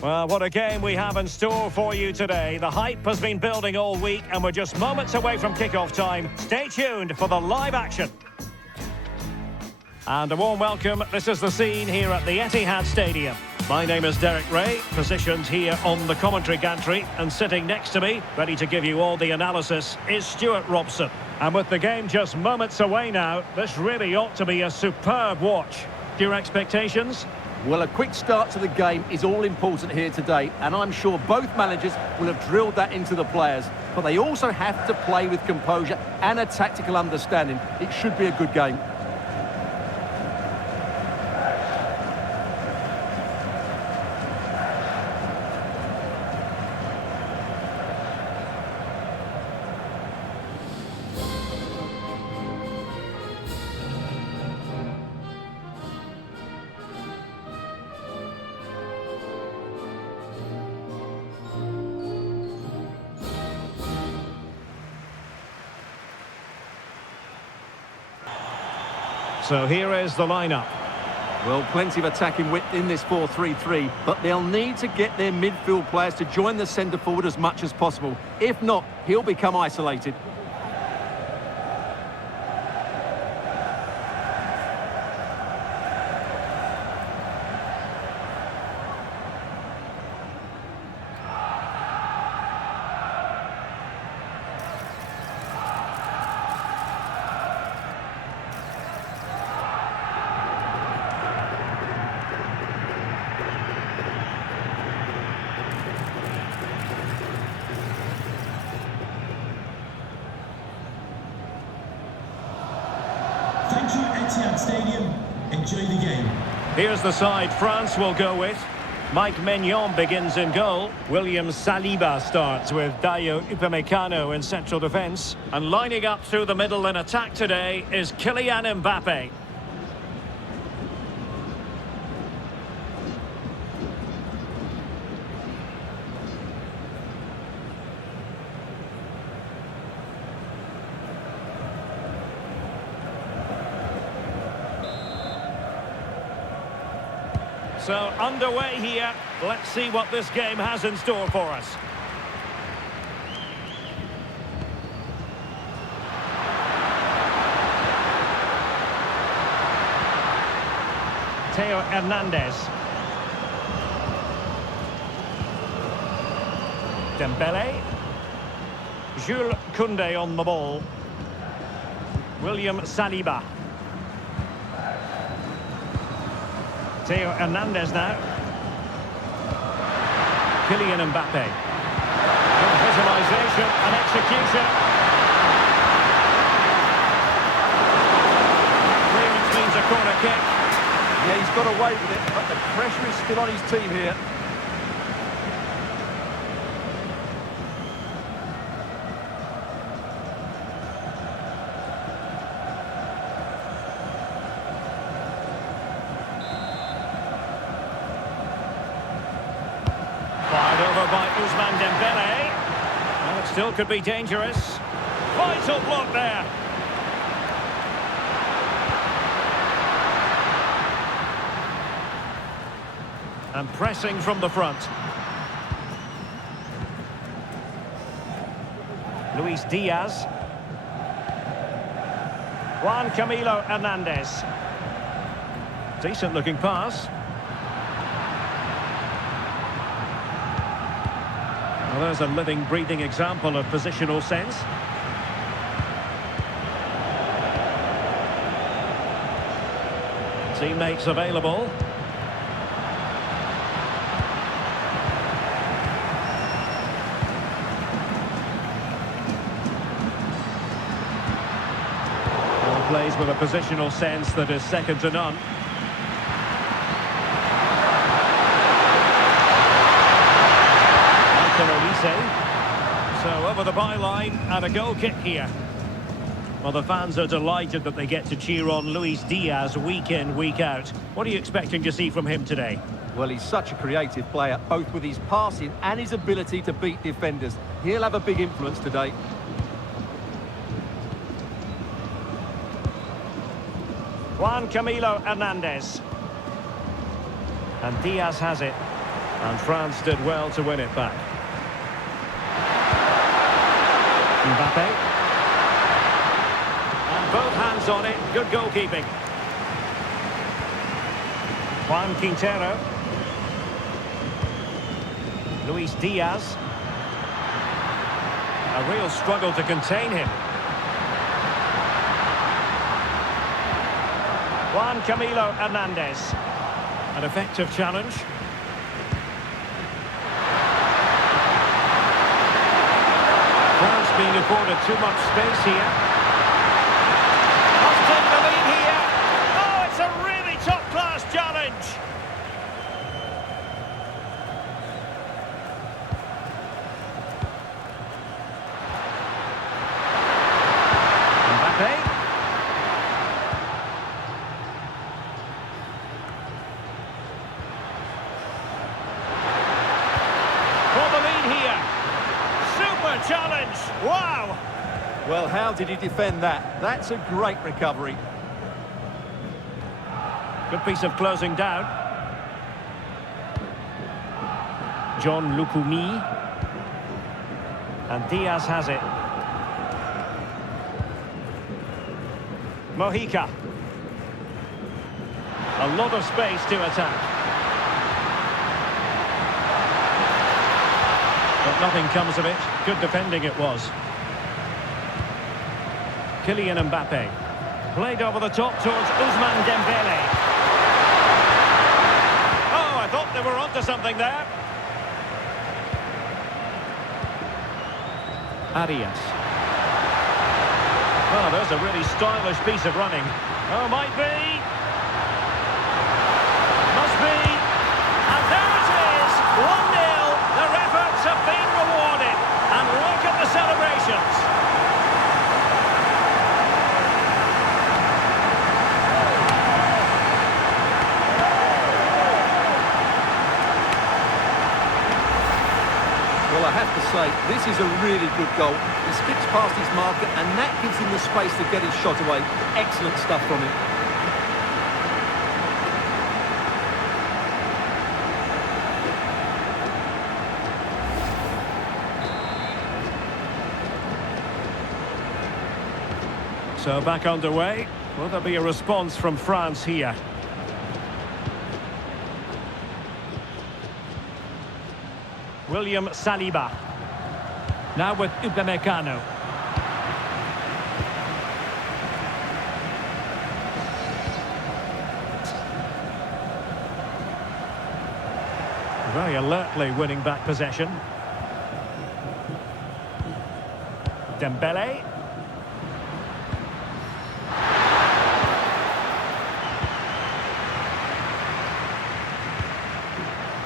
Well, what a game we have in store for you today. The hype has been building all week and we're just moments away from kick-off time. Stay tuned for the live action. And a warm welcome. This is the scene here at the Etihad Stadium. My name is Derek Ray, positioned here on the commentary gantry, and sitting next to me, ready to give you all the analysis, is Stuart Robson. And with the game just moments away now, this really ought to be a superb watch. Your expectations? Well, a quick start to the game is all important here today, and I'm sure both managers will have drilled that into the players. But they also have to play with composure and a tactical understanding. It should be a good game. So here is the lineup. Well, plenty of attacking width in this 4-3-3, but they'll need to get their midfield players to join the centre forward as much as possible. If not, he'll become isolated. Thank you, Etihad Stadium. Enjoy the game. Here's the side France will go with. Mike Maignan begins in goal. William Saliba starts with Dayo Upamecano in central defence. And lining up through the middle in attack today is Kylian Mbappe. So underway here. Let's see what this game has in store for us. Theo Hernandez. Dembele. Jules Koundé on the ball. William Saliba. Theo Hernandez now. Kylian Mbappe. Good visualisation and execution. Clearance means a corner kick. Yeah, he's got away with it, but the pressure is still on his team here. By Mzpanda. Well, it still could be dangerous. Vital block there. And pressing from the front. Luis Diaz. Juan Camilo Hernandez. Decent looking pass. Well, there's a living, breathing example of positional sense. Teammates available. Ball plays with a positional sense that is second to none. So over the byline and a goal kick here. Well, the fans are delighted that they get to cheer on Luis Diaz week in, week out. What are you expecting to see from him today? Well, he's such a creative player, both with his passing and his ability to beat defenders. He'll have a big influence today. Juan Camilo Hernandez. And Diaz has it. And France did well to win it back. Mbappe. And both hands on it. Good goalkeeping. Juan Quintero. Luis Diaz. A real struggle to contain him. Juan Camilo Hernandez. An effective challenge. France being afforded too much space here. Must take the lead here. Oh, it's a really top-class challenge. Mbappe. For the lead here. Super challenge. Wow. Well, how did he defend that? That's a great recovery. Good piece of closing down. John Lukumi. And Diaz has it. Mojica. A lot of space to attack. But nothing comes of it. Good defending it was. Kylian Mbappe. Played over the top towards Ousmane Dembele. Oh, I thought they were onto something there. Arias. Oh, there's a really stylish piece of running. Oh, might be. Must be. And there it is. 1-0. Their efforts have been rewarded. And look at the celebrations. Well, I have to say, this is a really good goal. He skips past his marker, and that gives him the space to get his shot away. Excellent stuff from him. So back underway. Will there be a response from France here? William Saliba. Now with Upamecano. Very alertly winning back possession. Dembele.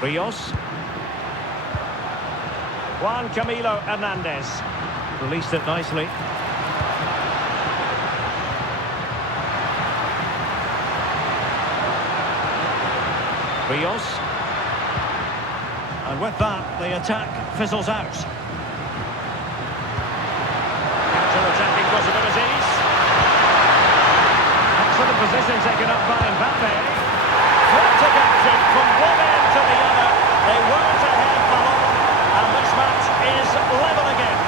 Rios. Juan Camilo Hernandez. Released it nicely. Rios. And with that, the attack fizzles out. Counter-attacking possibilities. Excellent position taken up by Mbappe. Frantic action from one end to the other. They weren't ahead for long, and this match is level again.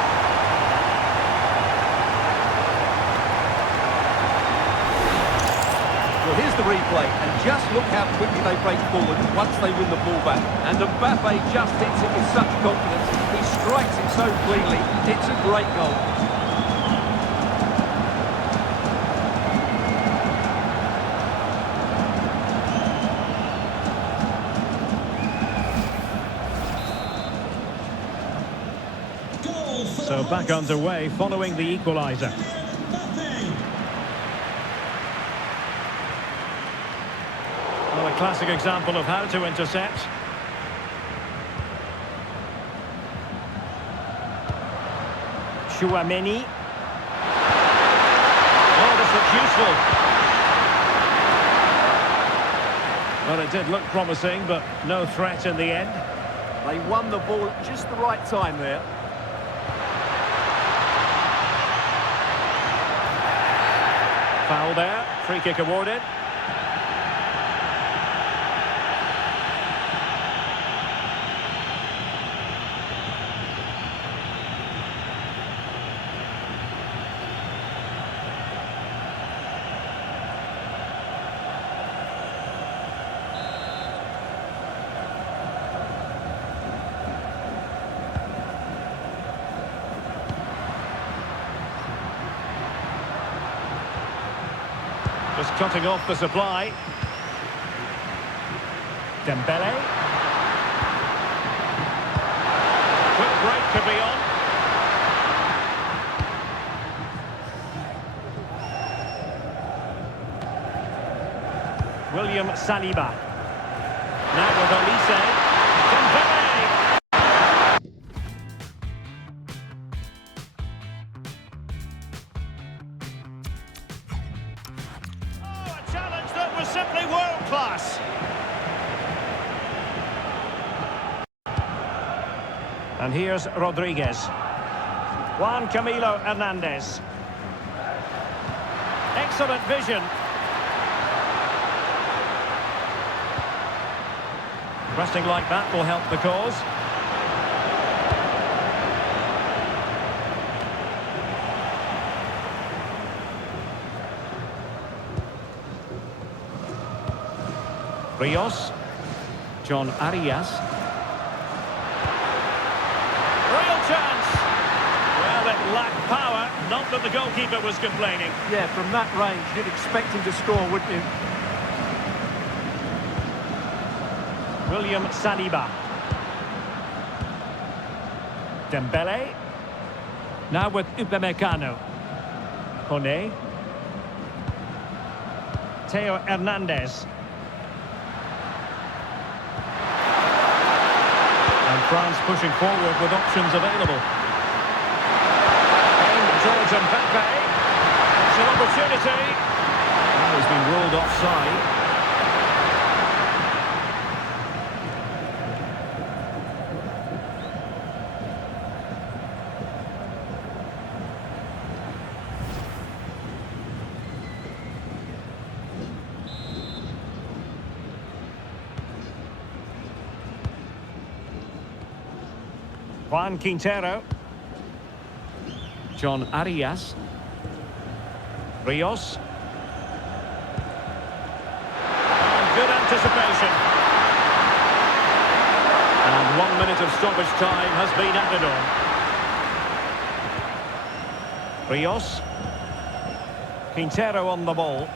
Well, here's the replay, and just look how quickly they break forward once they win the ball back. And Mbappe just hits it with such confidence. He strikes it so cleanly. It's a great goal. So back underway following the equaliser. Well, a classic example of how to intercept. Chouameni. Oh, this looks useful. Well, it did look promising, but no threat in the end. They won the ball at just the right time there. Foul there, free kick awarded. Just cutting off the supply. Dembele. Quick break could be on. William Saliba. Now with Olise. Dembele. Oh, a challenge that was simply world class. And here's Rodríguez. Juan Camilo Hernandez. Excellent vision. Pressing like that will help the cause. Rios. John Arias. Real chance. Well, it lacked power. Not that the goalkeeper was complaining. Yeah, from that range, you'd expect him to score, wouldn't you? William Saliba. Dembele. Now with Upamecano. Kone. Theo Hernandez. And France pushing forward with options available. And George Mbappe. It's an opportunity. That has been ruled offside. Juan Quintero. John Arias. Rios. And good anticipation. And 1 minute of stoppage time has been added on. Rios. Quintero on the ball.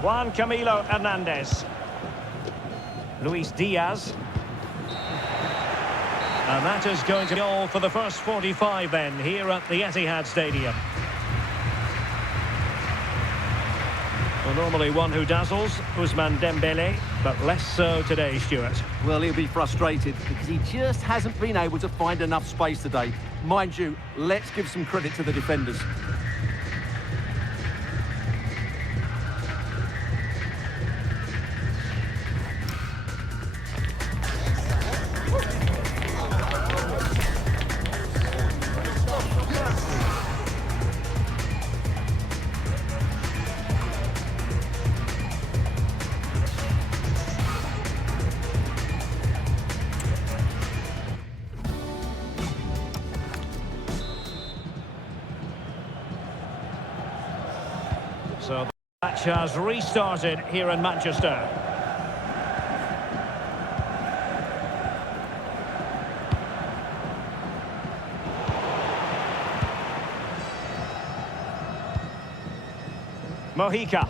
Juan Camilo Hernandez. Luis Diaz. And that is going to be all for the first 45 then, here at the Etihad Stadium. Well, normally one who dazzles, Ousmane Dembele, but less so today, Stuart. Well, he'll be frustrated because he just hasn't been able to find enough space today. Mind you, let's give some credit to the defenders. So the match has restarted here in Manchester. Mojica.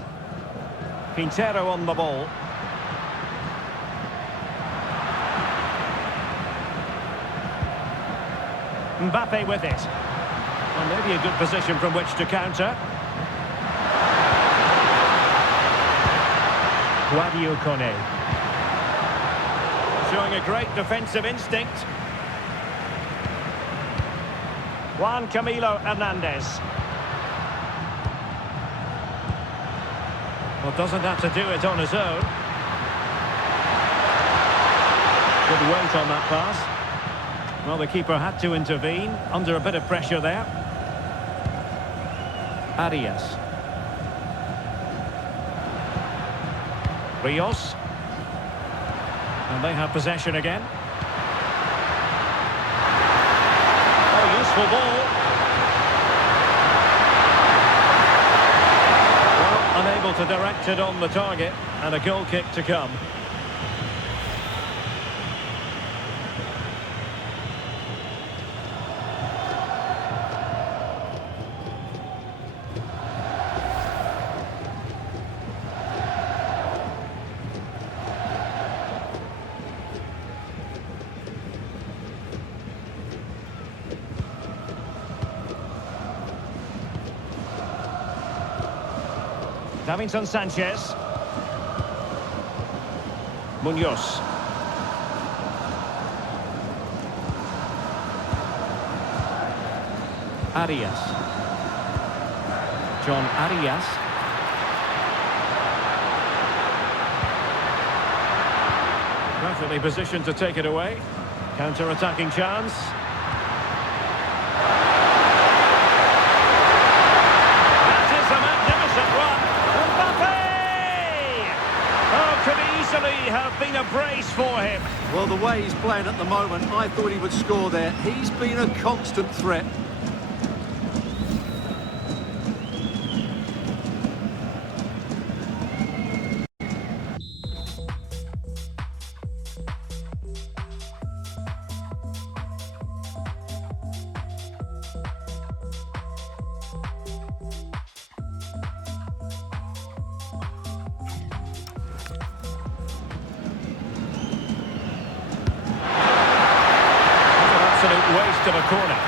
Quintero on the ball. Mbappe with it. Well, maybe a good position from which to counter. Guadio Kone. Showing a great defensive instinct. Juan Camilo Hernandez. Well, doesn't have to do it on his own. Good weight on that pass. Well, the keeper had to intervene, under a bit of pressure there. Arias. Rios. And they have possession again. Oh, useful ball. Well, unable to direct it on the target, and a goal kick to come. Davinson Sanchez. Munoz. Arias. John Arias. Perfectly positioned to take it away. Counter-attacking chance. That is a magnificent one. Mbappe! Oh, could easily have been a brace for him. Well, the way he's playing at the moment, I thought he would score there. He's been a constant threat. Absolute waste of a corner.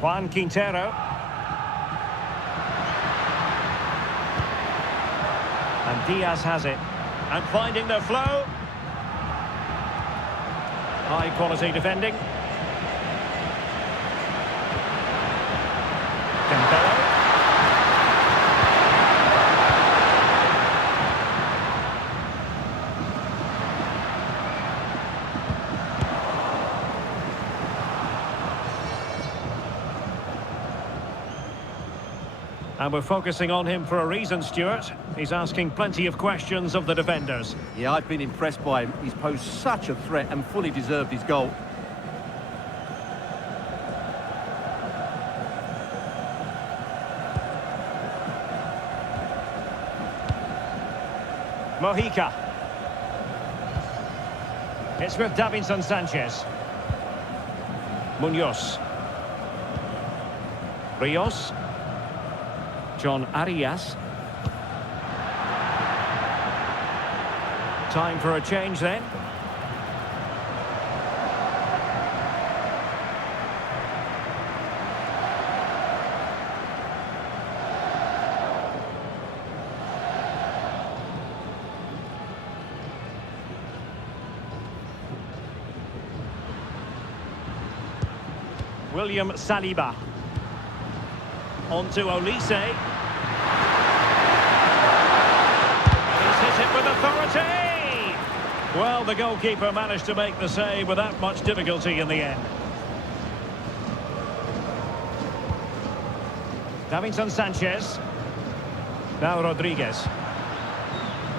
Juan Quintero. And Diaz has it. And finding the flow. High quality defending. Dembele. And we're focusing on him for a reason, Stuart. He's asking plenty of questions of the defenders. Yeah, I've been impressed by him. He's posed such a threat and fully deserved his goal. Mojica. It's with Davinson Sanchez. Munoz. Rios. John Arias. Time for a change then. William Saliba. On to Olise. Hit it with authority! Well, the goalkeeper managed to make the save without much difficulty in the end. Davinson Sanchez. Now Rodríguez.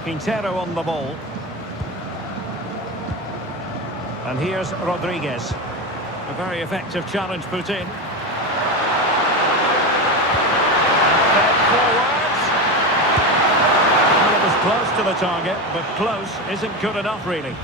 Quintero on the ball. And here's Rodríguez. A very effective challenge put in. Close to the target, but close isn't good enough, really.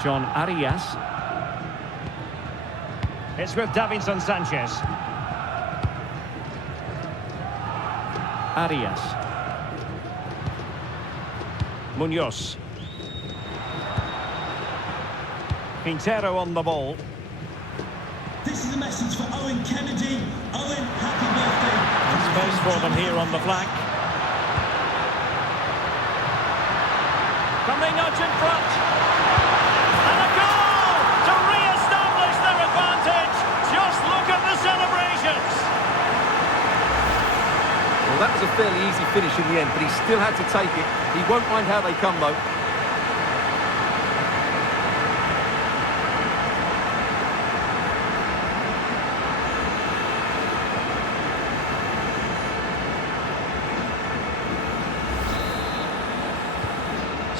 John Arias. It's with Davinson Sanchez. Arias. Munoz. Quintero on the ball. This is a message for Owen Kennedy. Owen, happy birthday. Space for them here on the flank. Can they nudge in front? And a goal to re-establish their advantage. Just look at the celebrations. Well, that was a fairly easy finish in the end, but he still had to take it. He won't mind how they come, though.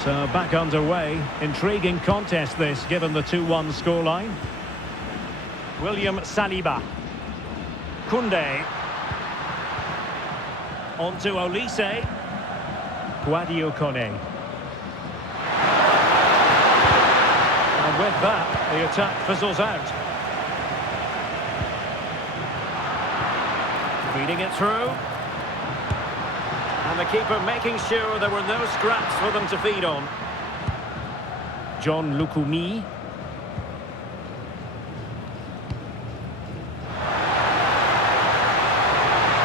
So back underway. Intriguing contest this, given the 2-1 scoreline. William Saliba. Koundé. On to Olise. Guadio Kone. And with that, the attack fizzles out. Feeding it through. And the keeper making sure there were no scraps for them to feed on. John Lukumi.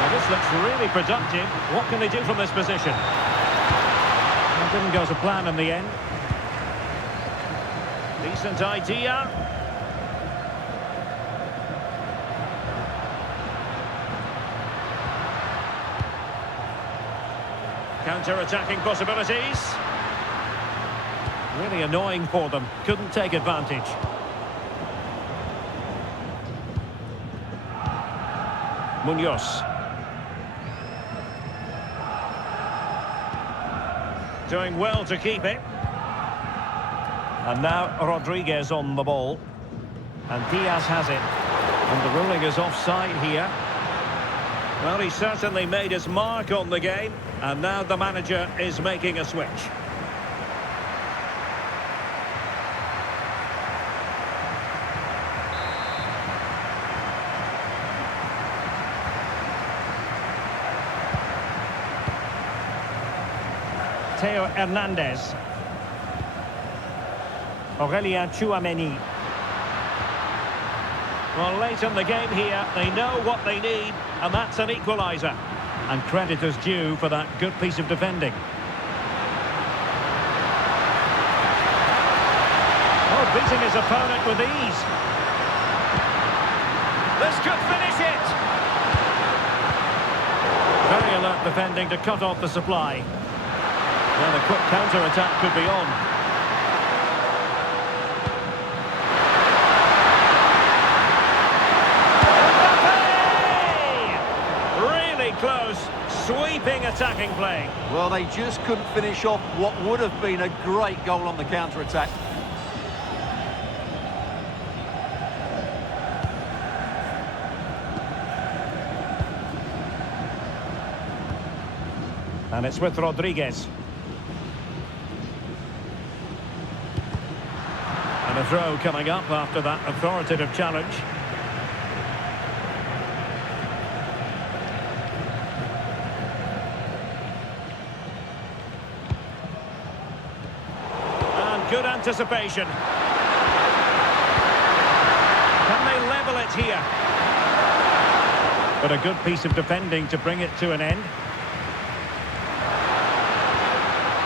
Now this looks really productive. What can they do from this position? It didn't go to plan in the end. Decent idea. Counter-attacking possibilities. Really annoying for them. Couldn't take advantage. Munoz. Doing well to keep it. And now Rodríguez on the ball. And Diaz has it. And the ruling is offside here. Well, he certainly made his mark on the game. And now the manager is making a switch. Theo Hernandez. Aurélien Tchouameni. Well, late in the game here, they know what they need, and that's an equaliser. And credit is due for that good piece of defending. Oh, beating his opponent with ease. This could finish it! Very alert defending to cut off the supply. Well, a quick counter-attack could be on. Close, sweeping attacking play. Well, they just couldn't finish off what would have been a great goal on the counter-attack. And it's with Rodríguez. And a throw coming up after that authoritative challenge. Good anticipation. Can they level it here? But a good piece of defending to bring it to an end.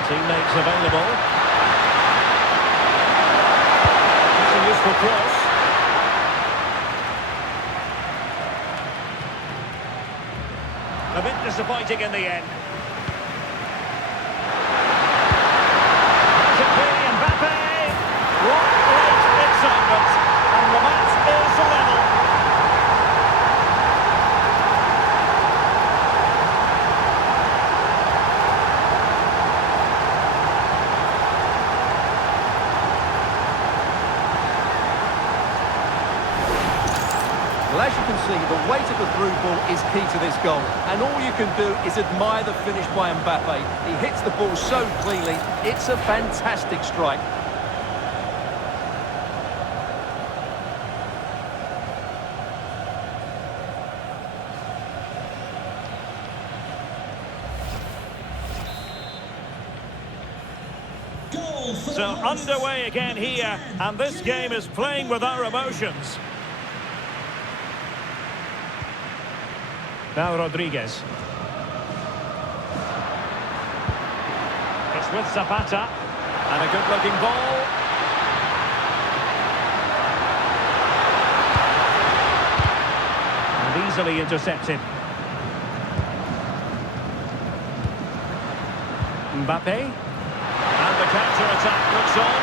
Teammates available. That's a useful cross. A bit disappointing in the end. And the match is level. Well, as you can see, the weight of the through ball is key to this goal. And all you can do is admire the finish by Mbappe. He hits the ball so cleanly. It's a fantastic strike. So underway again here, and this game is playing with our emotions. Now Rodríguez. It's with Mzpanda, and a good-looking ball. And easily intercepted. Mbappe. And the counter-attack looks on.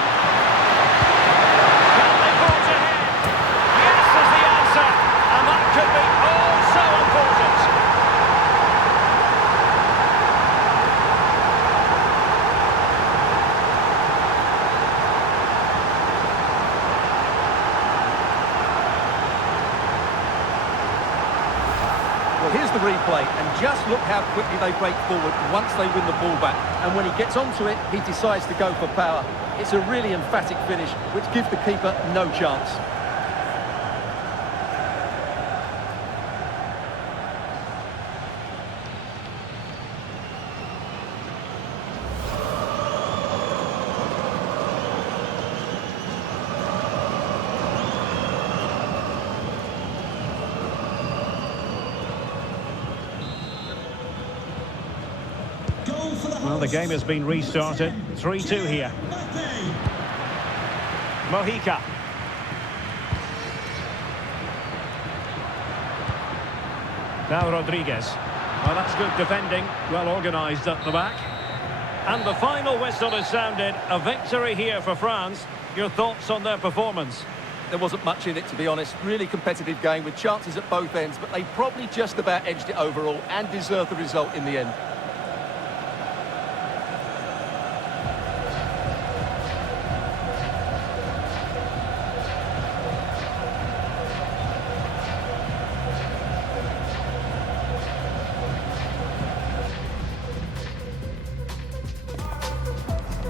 Can they forge ahead? Yes is the answer. And that could be oh so important. replay, and just look how quickly they break forward once they win the ball back. And when he gets onto it, he decides to go for power. It's a really emphatic finish, which gives the keeper no chance. Well, the game has been restarted. 3-2 here. Mojica. Now Rodríguez. Well, that's good defending. Well organised at the back. And the final whistle has sounded. A victory here for France. Your thoughts on their performance? There wasn't much in it, to be honest. Really competitive game with chances at both ends, but they probably just about edged it overall and deserved the result in the end.